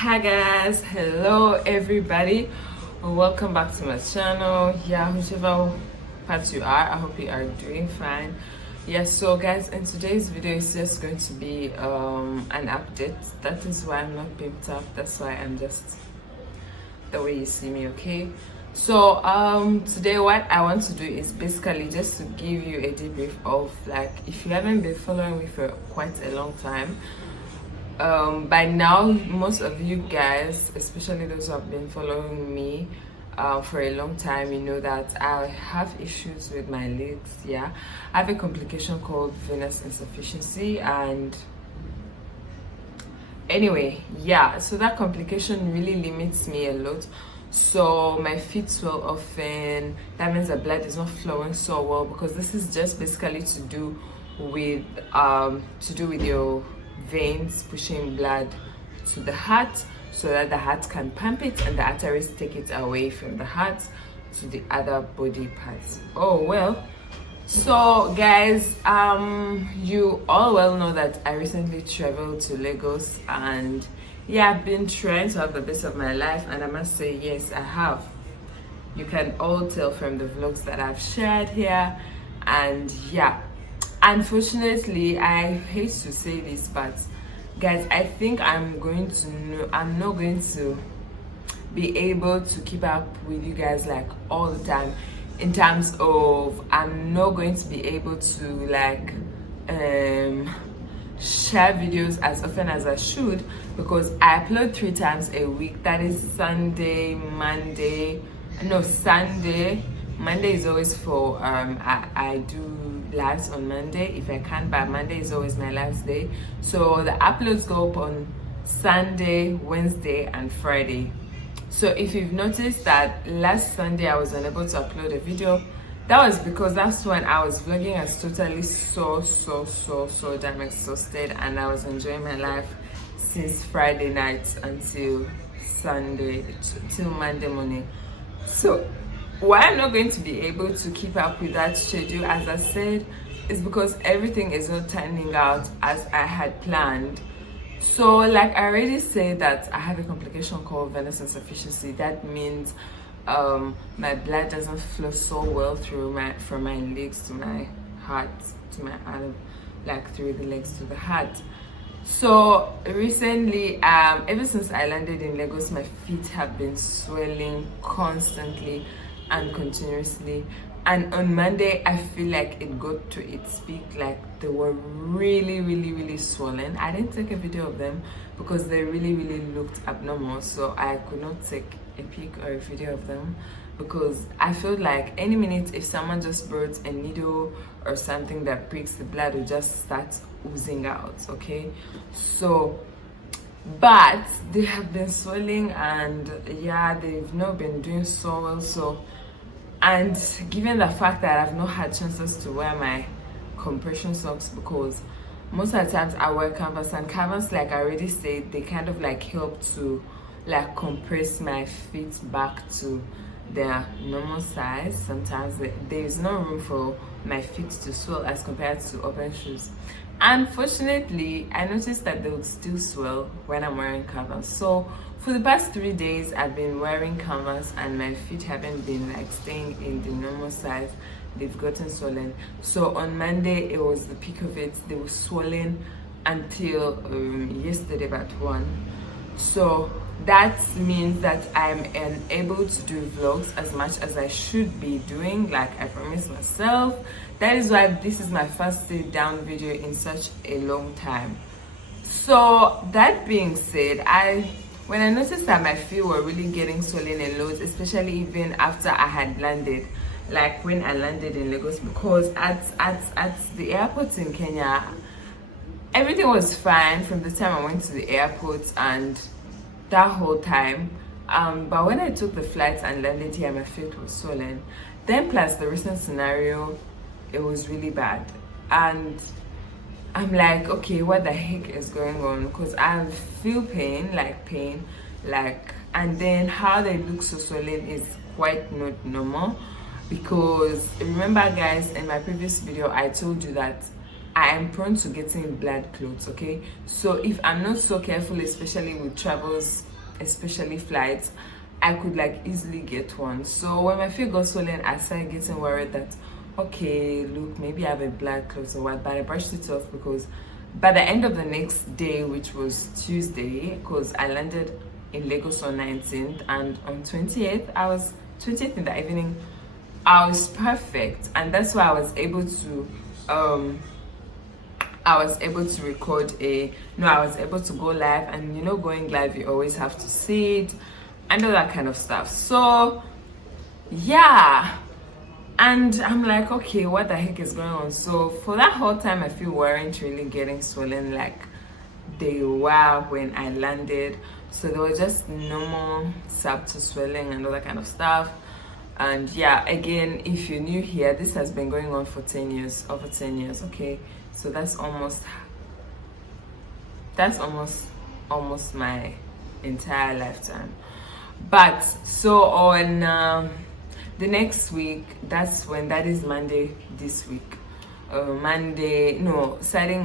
Hi guys, hello everybody, welcome back to my channel. Yeah, whichever part you are, I hope you are doing fine. So guys, in today's video is just going to be an update. That is why I'm not pimped up, that's why I'm just the way you see me. Okay, so today what I want to do is basically just to give you a debrief of, like, if you haven't been following me for quite a long time, by now most of you guys, especially those who have been following me for a long time, you know that I have issues with my legs. I have a complication called venous insufficiency, and anyway, so that complication really limits me a lot. So my feet swell often. That means the blood is not flowing so well, because this is just basically to do with your veins pushing blood to the heart so that the heart can pump it and the arteries take it away from the heart to the other body parts. So guys, you all well know that I recently traveled to Lagos, and I've been trying to have the best of my life, and I must say, yes, I have. You can all tell from the vlogs that I've shared here. And unfortunately, I hate to say this, but guys, I think I'm not going to be able to keep up with you guys like all the time, in terms of I'm not going to be able to like share videos as often as I should, because I upload 3 times a week. That is Sunday, Monday. Monday is always for I do lives on Monday if I can, but Monday is always my lives day. So the uploads go up on Sunday, Wednesday and Friday. So if you've noticed that last Sunday I was unable to upload a video, that was because that's when I was vlogging. I was totally so damn exhausted, and I was enjoying my life since Friday night until till Monday morning. So why I'm not going to be able to keep up with that schedule, as I said, is because everything is not turning out as I had planned. So like I already said, that I have a complication called venous insufficiency. That means my blood doesn't flow so well from my legs to my heart, to my arm, like through the legs to the heart. So recently, ever since I landed in Lagos, my feet have been swelling constantly and continuously, and on Monday I feel like it got to its peak. Like, they were really swollen. I didn't take a video of them because they really looked abnormal, so I could not take a pic or a video of them, because I felt like any minute if someone just brought a needle or something that pricks, the blood will just start oozing out. Okay, so but they have been swelling, and they've not been doing so well. And given the fact that I've not had chances to wear my compression socks, because most of the times I wear canvas, and canvas, like I already said, they kind of like help to like compress my feet back to their normal size. Sometimes there is no room for my feet to swell as compared to open shoes. Unfortunately, I noticed that they would still swell when I'm wearing canvas. So for the past 3 days I've been wearing canvas, and my feet haven't been like staying in the normal size. They've gotten swollen. So on Monday it was the peak of it. They were swollen until yesterday about 1. So that means that I'm unable to do vlogs as much as I should be doing, like I promised myself. That is why this is my first sit down video in such a long time. So that being said, when I noticed that my feet were really getting swollen a lot, especially even after I had landed, like when I landed in Lagos, because at the airport in Kenya, everything was fine from the time I went to the airport and that whole time, but when I took the flight and landed here, my feet was swollen. Then plus the recent scenario, it was really bad, and I'm like, okay, what the heck is going on? Because I feel pain, and then how they look so swollen is quite not normal. Because remember guys, in my previous video I told you that I am prone to getting blood clots. Okay, so if I'm not so careful, especially with travels especially flights, I could like easily get one. So when my feet got swollen, I started getting worried that, okay, look, maybe I have a blood clot or what. But I brushed it off because by the end of the next day, which was Tuesday, because I landed in Lagos on 19th, and on 28th in the evening, I was perfect. And that's why I was able to record I was able to go live. And you know, going live, you always have to sit and all that kind of stuff. So yeah, and I'm like, okay, what the heck is going on? So for that whole time, I feel weren't really getting swollen like they were when I landed. So there was just normal subtle swelling and all that kind of stuff. And yeah, again, if you're new here, this has been going on for 10 years, over 10 years, okay? So that's almost my entire lifetime. But so on the next week, that is Monday this week. Starting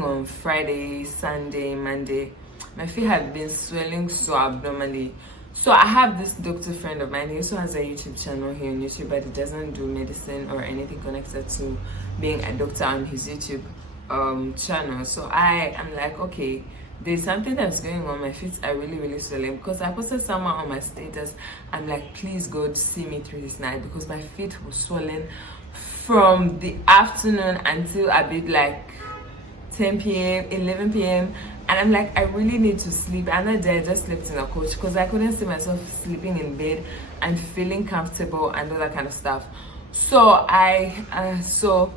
on Friday, Sunday, Monday, my feet have been swelling so abnormally. So I have this doctor friend of mine. He also has a YouTube channel here on YouTube, but he doesn't do medicine or anything connected to being a doctor on his YouTube channel. So I am like, okay, there's something that's going on. My feet are really, really swelling, because I posted someone on my status. I'm like, please God, see me through this night, because my feet were swollen from the afternoon until a bit like 10 p.m., 11 p.m. And I'm like, I really need to sleep. Another day I just slept in a couch because I couldn't see myself sleeping in bed and feeling comfortable and all that kind of stuff. So so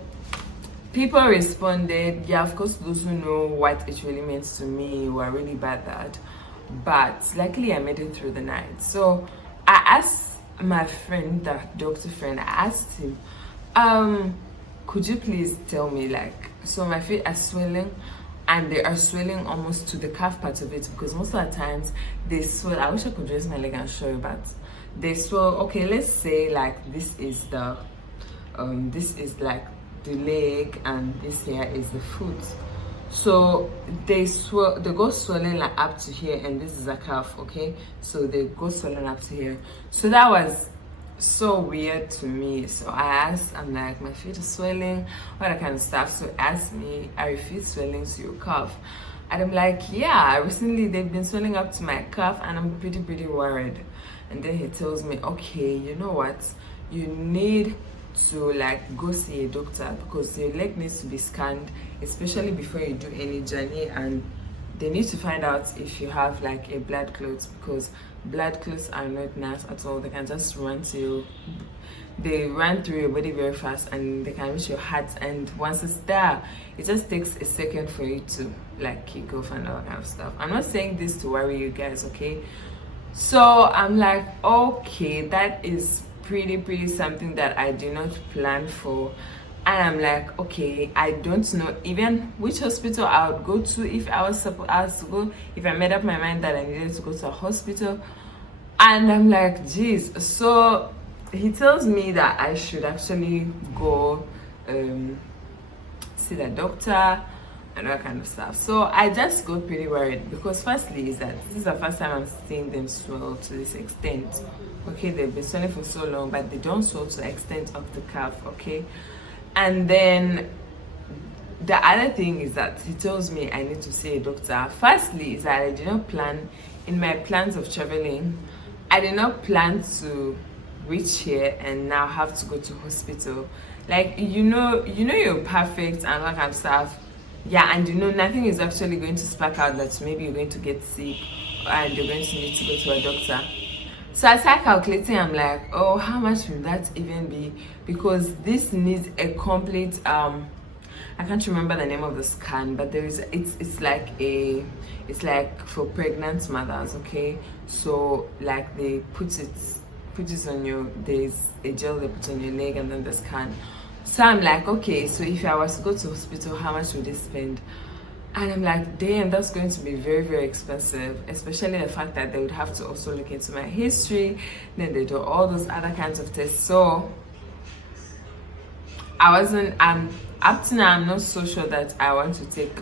people responded. Yeah, of course, those who know what it really means to me were really bad that. But luckily I made it through the night. So I asked my friend, the doctor friend, I asked him, could you please tell me, like, so my feet are swelling, and they are swelling almost to the calf part of it, because most of the times they swell. I wish I could raise my leg and show you, but they swell. Okay, let's say like this is like the leg, and this here is the foot. So they go swelling like up to here, and this is a calf. Okay, so they go swelling up to here. So that was so weird to me. So I asked, I'm like, my feet are swelling, all that kind of stuff. So he asked me, are your feet swelling to your calf? And I'm like, yeah, recently they've been swelling up to my calf, and I'm pretty worried. And then he tells me, okay, you know what, you need to like go see a doctor, because your leg needs to be scanned, especially before you do any journey, and they need to find out if you have like a blood clot, because blood clots are not nice at all. They can just run through your body very fast, and they can reach your heart, and once it's there, it just takes a second for you to like kick off and all that kind of stuff. I'm not saying this to worry you guys, okay? So I'm like, okay, that is pretty something that I do not plan for. And I'm like, okay, I don't know even which hospital I would go to if I was supposed to go, if I made up my mind that I needed to go to a hospital. And I'm like, geez. So he tells me that I should actually go see the doctor and all that kind of stuff. So I just got pretty worried, because firstly is that this is the first time I'm seeing them swell to this extent. Okay, they've been swelling for so long, but they don't swell to the extent of the calf, okay? And then the other thing is that he tells me I need to see a doctor. Firstly is that I did not plan, in my plans of traveling, I did not plan to reach here and now have to go to hospital. Like, you know you're perfect and all that kind of stuff. Yeah, and you know nothing is actually going to spark out that maybe you're going to get sick and you're going to need to go to a doctor. So I started calculating. I'm like, oh, how much will that even be? Because this needs a complete I can't remember the name of the scan, but there is it's like for pregnant mothers, okay? So like they put it on your, there's a gel they put on your leg, and then the scan. So I'm like, okay, so if I was to go to hospital, how much would they spend? And I'm like, damn, that's going to be very expensive, especially the fact that they would have to also look into my history, then they do all those other kinds of tests. So up to now, I'm not so sure that I want to take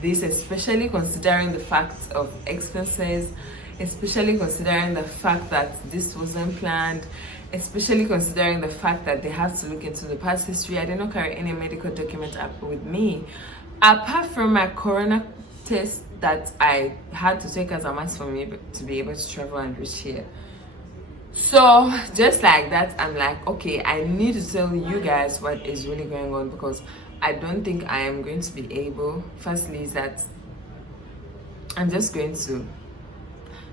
this, especially considering the fact of expenses. especially considering the fact that this wasn't planned, especially considering the fact that they have to look into the past history. I did not carry any medical document up with me apart from my corona test that I had to take as a must for me to be able to travel and reach here. So just like that, I'm like, okay, I need to tell you guys what is really going on, because I don't think I am going to be able. Firstly is that I'm just going to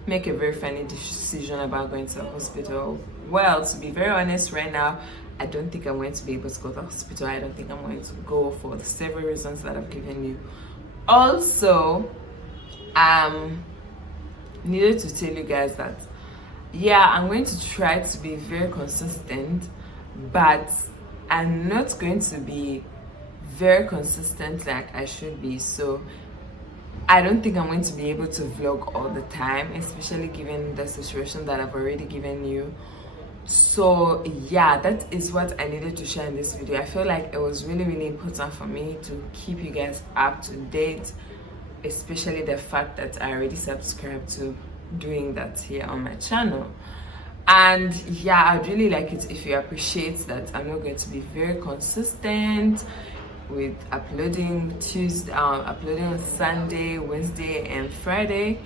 make a very funny decision about going to the hospital. Well, to be very honest, right now I don't think I'm going to be able to go to the hospital. I don't think I'm going to go for the several reasons that I've given you. Also, needed to tell you guys that yeah, I'm going to try to be very consistent, but I'm not going to be very consistent like I should be. So I don't think I'm going to be able to vlog all the time, especially given the situation that I've already given you. So yeah, that is what I needed to share in this video. I feel like it was really important for me to keep you guys up to date, especially the fact that I already subscribed to doing that here on my channel. And yeah, I'd really like it if you appreciate that I'm not going to be very consistent with uploading uploading on Sunday, Wednesday and Friday.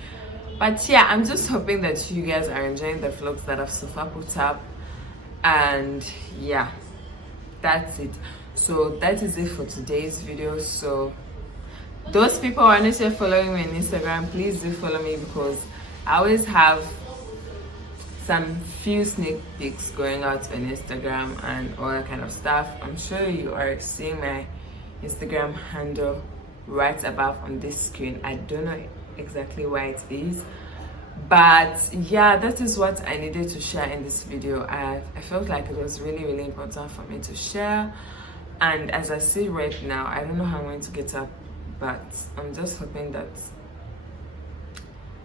But yeah, I'm just hoping that you guys are enjoying the vlogs that I've so far put up. And yeah, that's it. So that is it for today's video. So those people who are not yet following me on Instagram, please do follow me, because I always have some few sneak peeks going out on Instagram and all that kind of stuff. I'm sure you are seeing my Instagram handle right above on this screen. I don't know exactly why it is, but yeah, that is what I needed to share in this video. I felt like it was really important for me to share. And as I see right now, I don't know how I'm going to get up, but I'm just hoping that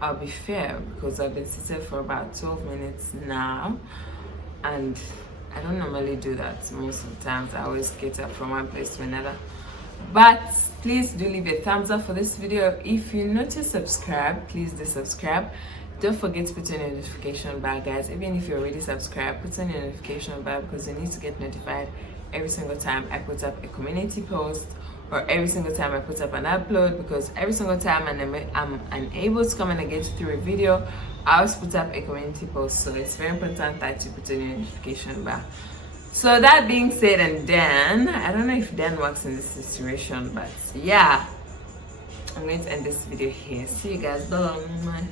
I'll be fair, because I've been seated for about 12 minutes now, and I don't normally do that most of the times. I always get up from one place to another. But please do leave a thumbs up for this video. If you're not yet subscribed, please do subscribe. Don't forget to put on your notification bell, guys. Even if you're already subscribed, put on your notification bell, because you need to get notified every single time I put up a community post, or every single time I put up an upload, because every single time I'm unable to come and get through a video, I always put up a community post. So it's very important that you put on your notification bell. So that being said and done, I don't know if Dan works in this situation, but yeah, I'm going to end this video here. See you guys. Bye.